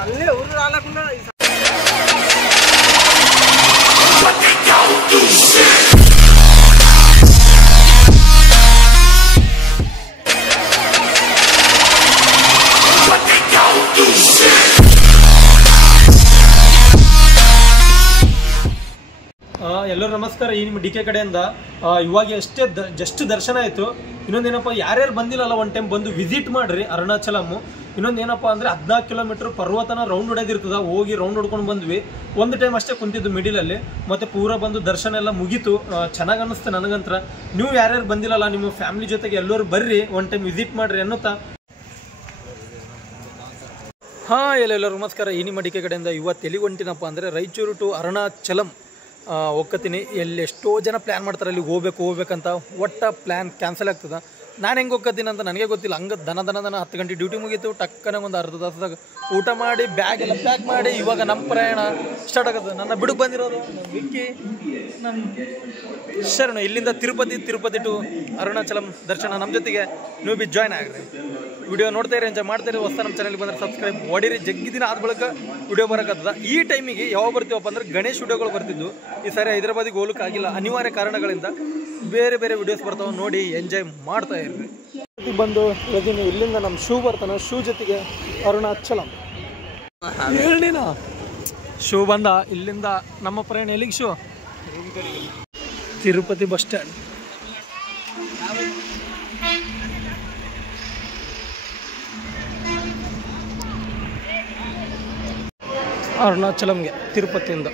అన్నీ ఊరు రాలేకుండా ಎಲ್ಲರೂ ನಮಸ್ಕಾರ. ಈ ನಿಮ್ಮ ಡಿಕೆ ಕಡೆಯಿಂದ ಇವಾಗ ಅಷ್ಟೇ ಜಸ್ಟ್ ದರ್ಶನ ಆಯಿತು. ಇನ್ನೊಂದೇನಪ್ಪ, ಯಾರ್ಯಾರು ಬಂದಿಲ್ಲಲ್ಲ ಒನ್ ಟೈಮ್ ಬಂದು ವಿಸಿಟ್ ಮಾಡ್ರಿ ಅರುಣಾಚಲಮ್ಮು. ಇನ್ನೊಂದೇನಪ್ಪ ಅಂದರೆ 14 ಕಿಲೋಮೀಟ್ರ್ ಪರ್ವತನ ರೌಂಡ್ ಹೊಡೆದಿರ್ತದ. ಹೋಗಿ ರೌಂಡ್ ಹೊಡ್ಕೊಂಡು ಬಂದ್ವಿ. ಒಂದು ಟೈಮ್ ಅಷ್ಟೇ ಕುಂತಿದ್ದು ಮಿಡಿಲಲ್ಲಿ, ಮತ್ತು ಪೂರ ಬಂದು ದರ್ಶನ ಎಲ್ಲ ಮುಗೀತು. ಚೆನ್ನಾಗಿ ಅನ್ನಿಸ್ತು ನನಗಂತ್ರ. ನೀವು ಯಾರ್ಯಾರು ಬಂದಿಲ್ಲಲ್ಲ ನಿಮ್ಮ ಫ್ಯಾಮಿಲಿ ಜೊತೆಗೆ ಎಲ್ಲರೂ ಬರ್ರಿ, ಒನ್ ಟೈಮ್ ವಿಸಿಟ್ ಮಾಡಿರಿ ಅನ್ನುತ್ತಾ. ಹಾಂ, ಎಲ್ಲರೂ ನಮಸ್ಕಾರ. ಈ ನಿಮ್ಮ ಡಿಕೆ ಕಡೆಯಿಂದ ಇವತ್ತು ಎಲ್ಲಿಗೆ ಹೊಂಟಿನಪ್ಪ ಅಂದರೆ ರಾಯಚೂರು ಟು ಅರುಣಾಚಲಂ ಹೋಗ್ತೀನಿ. ಎಷ್ಟೋ ಜನ ಪ್ಲ್ಯಾನ್ ಮಾಡ್ತಾರೆ ಅಲ್ಲಿಗೆ ಹೋಗ್ಬೇಕಂತ. ಒಟ್ಟ ಪ್ಲ್ಯಾನ್ ಕ್ಯಾನ್ಸಲ್ ಆಗ್ತದೆ. ನಾನು ಹೆಂಗೆ ಹೋಗ್ತೀನಿ ಅಂತ ನನಗೆ ಗೊತ್ತಿಲ್ಲ. ಹಂಗೆ ದನ 10 ಗಂಟೆ ಡ್ಯೂಟಿ ಮುಗೀತು. ಟಕ್ಕನ ಒಂದು ಅರ್ಧ ತಾಸದಾಗ ಊಟ ಮಾಡಿ ಬ್ಯಾಗ್ ಎಲ್ಲ ಪ್ಯಾಕ್ ಮಾಡಿ ಇವಾಗ ನಮ್ಮ ಪ್ರಯಾಣ ಸ್ಟಾರ್ಟ್ ಆಗುತ್ತೆ. ನನ್ನ ಬಿಡುಗೆ ಬಂದಿರೋದು ವಿಕ್ಕಿ, ನನ್ನ ಶರಣು. ಇಲ್ಲಿಂದ ತಿರುಪತಿ ಟು ಅರುಣಾಚಲಂ ದರ್ಶನ. ನಮ್ಮ ಜೊತೆಗೆ ನೀವು ಬಿ ಜಾಯ್ನ್ ಆಗ್ರಿ. ವಿಡಿಯೋ ನೋಡ್ತಾ ಇರಿ, ಎಂಜಾಯ್ ಮಾಡ್ತಾ ಇರಿ. ಹೊಸ ನಮ್ಮ ಚಾನಲ್ಗೆ ಬಂದರೆ ಸಬ್ಸ್ಕ್ರೈಬ್ ಹೊಡಿರಿ. ಜಗ್ಗಿದಿನ ಆದ ಬಳಿಕ ವಿಡಿಯೋ ಬರೋಕ್ಕತ್ತದ. ಈ ಟೈಮಿಗೆ ಯಾವಾಗ ಬರ್ತೀವಪ್ಪ ಅಂದ್ರೆ ಗಣೇಶ್ ವಿಡಿಯೋಗಳು ಬರ್ತಿದ್ದು. ಈ ಸಾರಿ ಹೈದರಾಬಾದಿಗೆ ಹೋಗೋಕ್ಕಾಗಿಲ್ಲ, ಅನಿವಾರ್ಯ ಕಾರಣಗಳಿಂದ. ಬೇರೆ ವಿಡಿಯೋಸ್ ಬರ್ತಾವೆ, ನೋಡಿ ಎಂಜಾಯ್ ಮಾಡ್ತಾ ಇರ್ರಿ. ಬಂದು ಇಲ್ಲಿಂದ ನಮ್ಮ ಶೂ ಬರ್ತಾನೆ. ಶೂ ಜೊತೆಗೆ ಅರುಣಾಚಲಂ ಹೇಳಿನ ಶೂ ಬಂದ. ಇಲ್ಲಿಂದ ನಮ್ಮ ಪ್ರಯಾಣ ಎಲ್ಲಿಗೆ? ಶೂ ತಿರುಪತಿ ಬಸ್ ಸ್ಟ್ಯಾಂಡ್. ಅರುಣಾಚಲಂಗೆ ತಿರುಪತಿಯಿಂದ.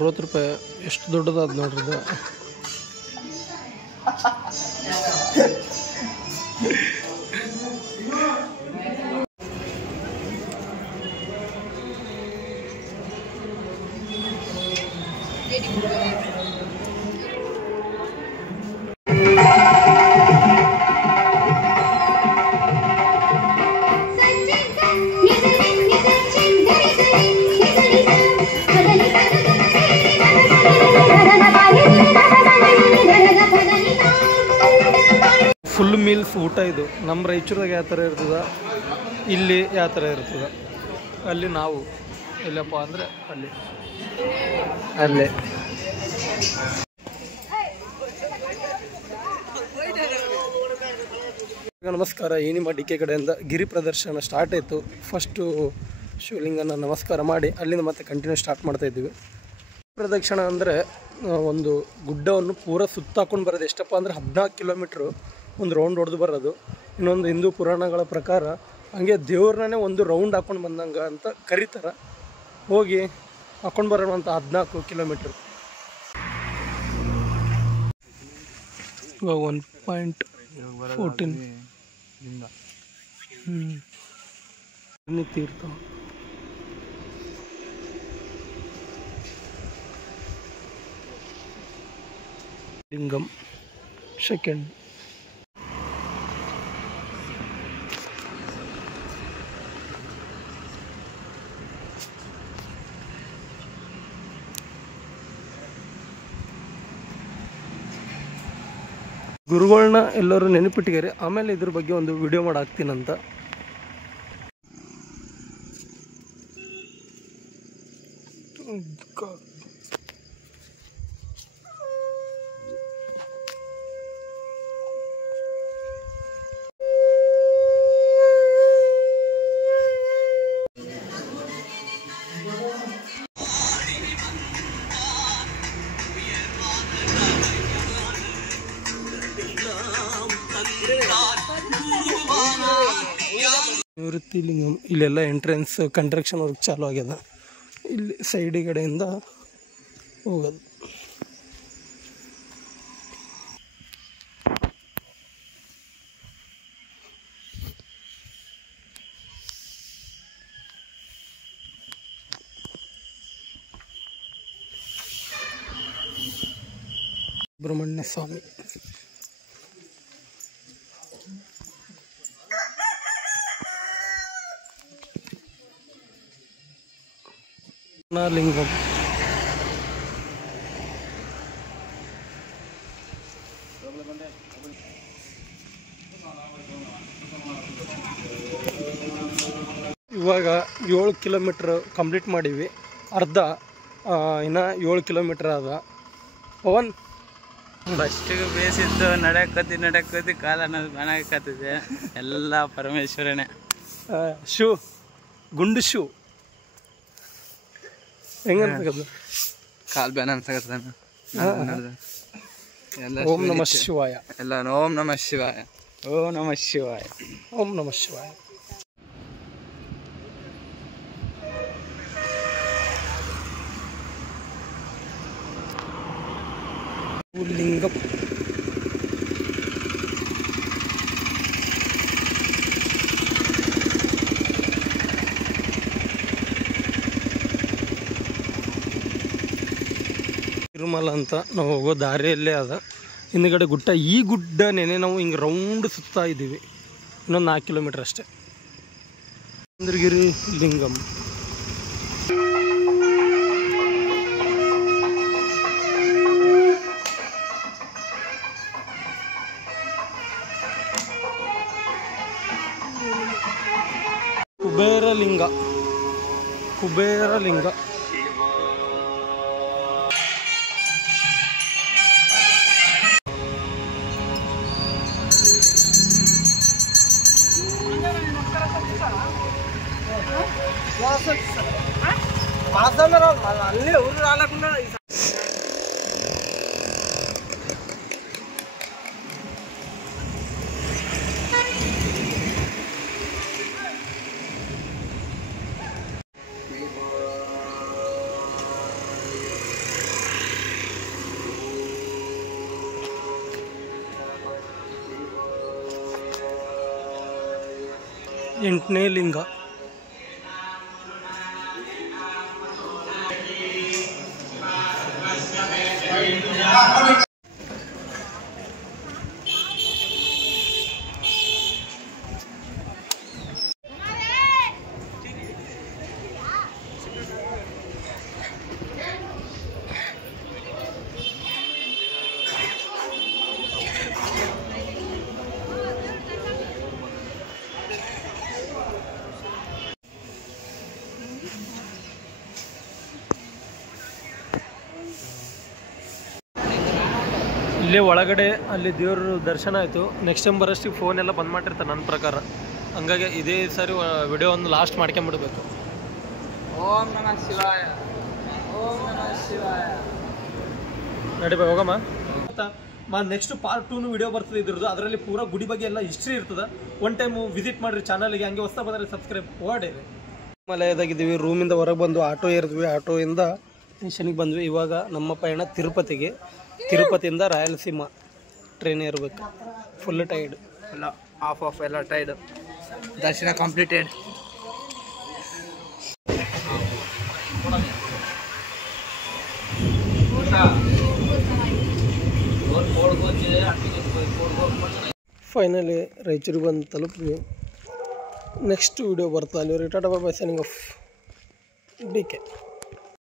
₹60. ಎಷ್ಟು ದೊಡ್ಡದಾದ ನೋಡ್ರಿ ಇದು. ಫುಲ್ ಮೀಲ್ಸ್ ಊಟ ಇದು. ನಮ್ಮ ರಾಯಚೂರಾಗ ಯಾವ ಥರ ಇರ್ತದೆ, ಇಲ್ಲಿ ಯಾವ ಥರ ಇರ್ತದೆ. ಅಲ್ಲಿ ನಾವು ಎಲ್ಲಪ್ಪ ಅಂದರೆ ಅಲ್ಲೇ ನಮಸ್ಕಾರ. ಈ ನಿಮ್ಮ ಡಿಕೆ ಕಡೆಯಿಂದ ಗಿರಿ ಪ್ರದರ್ಶನ ಸ್ಟಾರ್ಟ್ ಆಯಿತು. ಫಸ್ಟು ಶಿವಲಿಂಗನ ನಮಸ್ಕಾರ ಮಾಡಿ ಅಲ್ಲಿಂದ ಮತ್ತೆ ಕಂಟಿನ್ಯೂ ಸ್ಟಾರ್ಟ್ ಮಾಡ್ತಾಯಿದ್ದೀವಿ. ಪ್ರದಕ್ಷಿಣೆ ಅಂದರೆ ಒಂದು ಗುಡ್ಡವನ್ನು ಪೂರ ಸುತ್ತಾಕೊಂಡು ಬರೋದು. ಎಷ್ಟಪ್ಪ ಅಂದರೆ 14 ಕಿಲೋಮೀಟ್ರು ಒಂದು ರೌಂಡ್ ಹೊಡೆದು ಬರೋದು. ಇನ್ನೊಂದು ಹಿಂದೂ ಪುರಾಣಗಳ ಪ್ರಕಾರ ಹಂಗೆ ದೇವ್ರನ್ನೇ ಒಂದು ರೌಂಡ್ ಹಾಕ್ಕೊಂಡು ಬಂದಂಗೆ ಅಂತ ಕರೀತಾರೆ. ಹೋಗಿ ಹಾಕ್ಕೊಂಡು ಬರೋಣ 14 ಕಿಲೋಮೀಟ್ರ್. ಇವಾಗ 1.14 ತೀರ್ಥ. ಲಿಂಗಂ ಸೆಕೆಂಡ್. ಗುರುಗಳನ್ನ ಎಲ್ಲರೂ ನೆನಪಿಟ್ಟಿದ್ದಾರೆ. ಆಮೇಲೆ ಇದ್ರ ಬಗ್ಗೆ ಒಂದು ವಿಡಿಯೋ ಮಾಡಾಕ್ತೀನಂತ. ನಿವೃತ್ತಿ ಲಿಂಗಂ. ಇಲ್ಲೆಲ್ಲ ಎಂಟ್ರೆನ್ಸ್ ಕನ್ಸ್ಟ್ರಕ್ಷನ್ ವರ್ಕ್ ಚಾಲು ಆಗ್ಯದ. ಇಲ್ಲಿ ಸೈಡಿ ಕಡೆಯಿಂದ ಹೋಗೋದು. ಸುಬ್ರಹ್ಮಣ್ಯ ಸ್ವಾಮಿ. ಲಿಂಗಂ ಇವಾಗ 7 ಕಿಲೋಮೀಟ್ರ್ ಕಂಪ್ಲೀಟ್ ಮಾಡೀವಿ. ಅರ್ಧ ಇನ್ನು 7 ಕಿಲೋಮೀಟ್ರ್ ಅದ. ಪವನ್ ಫಸ್ಟಿಗೆ ಬೇಸಿದ್ದು ನಡಕತ್ತಿ ಕಾಲ ಅನ್ನೋದು ಬಣಕತ್ತಿದೆ. ಎಲ್ಲ ಪರಮೇಶ್ವರನೇ. ಶೂ ಗುಂಡು ಶೂ ಹೆಂಗೆ ಅನ್ಸಕತ್ತು? ಕಾಲು ಬ್ಯಾನ್ ಅನ್ಸಕತ್ತಾನ. ಓಂ ನಮಃ ಶಿವಾಯ. ಎಲ್ಲ ಓಂ ನಮಃ ಶಿವಾಯ, ಓಂ ನಮಃ ಶಿವಾಯ, ಓಂ ನಮಃ ಶಿವಾಯ. ಲಿಂಗಂ ತಿರುಮಲ ಅಂತ ನಾವು ಹೋಗೋ ದಾರಿಯಲ್ಲೇ ಅದ. ಹಿಂದ್ಗಡೆ ಗುಡ್ಡ. ಈ ಗುಡ್ಡನೇ ನಾವು ಹಿಂಗೆ ರೌಂಡ್ ಸುತ್ತಾ ಇದ್ದೀವಿ. ಇನ್ನೊಂದು 4 ಕಿಲೋಮೀಟ್ರ್ ಅಷ್ಟೇ. ಚಂದ್ರಗಿರಿ ಲಿಂಗಂ. ಕುಬೇರಲಿಂಗ. ಕುಬೇರಲಿಂಗ అన్నీ ఊరు రాలేకుండా ಎಂಟನೇ ಲಿಂಗ. ಇಲ್ಲೇ ಒಳಗಡೆ ಅಲ್ಲಿ ದೇವ್ರ ದರ್ಶನ ಆಯಿತು. ನೆಕ್ಸ್ಟ್ ಟೈಮ್ ಬರೋಷ್ಟಿಗೆ ಫೋನೆಲ್ಲ ಬಂದ್ ಮಾಡಿರ್ತಾರೆ ನನ್ನ ಪ್ರಕಾರ. ಹಂಗಾಗಿ ಇದೇ ಸಾರಿ ವಿಡಿಯೋ ಒಂದು ಲಾಸ್ಟ್ ಮಾಡ್ಕೊಂಬಿಡ್ಬೇಕು. ಓಂ ನಮಃ ಶಿವಾಯ, ಓಂ ನಮಃ ಶಿವಾಯ. ನಡಿ ಬಾ ಹೋಗಮ್ಮ. ನೆಕ್ಸ್ಟ್ ಪಾರ್ಟ್ 2 ವಿಡಿಯೋ ಬರ್ತದೆ ಇದ್ರದ್ದು. ಅದರಲ್ಲಿ ಪೂರಾ ಗುಡಿ ಬಗ್ಗೆ ಎಲ್ಲ ಹಿಸ್ಟ್ರಿ ಇರ್ತದೆ. ಒನ್ ಟೈಮು ವಿಸಿಟ್ ಮಾಡಿರಿ ಚಾನಲ್ಗೆ. ಹಂಗೆ ಹೊಸ ಬಂದರೆ ಸಬ್ಸ್ಕ್ರೈಬ್ ಓಡಿರಿ. ಮಲಯದಾಗಿದ್ದೀವಿ. ರೂಮಿಂದ ಹೊರಗೆ ಬಂದು ಆಟೋ ಏರಿದ್ವಿ. ಆಟೋಯಿಂದ ಸ್ಟೇಷನ್ಗೆ ಬಂದ್ವಿ. ಇವಾಗ ನಮ್ಮ ಪಯಣ ತಿರುಪತಿಗೆ. ತಿರುಪತಿಯಿಂದ ರಾಯಲಸೀಮಾ ಟ್ರೈನ್ ಇರಬೇಕು. ಫುಲ್ ಟೈರ್ಡ್, ಎಲ್ಲ ಆಫ್ ಎಲ್ಲ ಟೈಡ್. ದರ್ಶನ ಕಂಪ್ಲೀಟೆಡ್. ಫೈನಲಿ ರಾಯಚೂರಿಗೆ ಬಂದು ತಲುಪಿದ್ವಿ. ನೆಕ್ಸ್ಟ್ ವಿಡಿಯೋ ಬರ್ತಾ ಅಲ್ಲಿ ಟಾಟಾ ಬಾಯ್, ಸೈನಿಂಗ್ ಆಫ್. D K.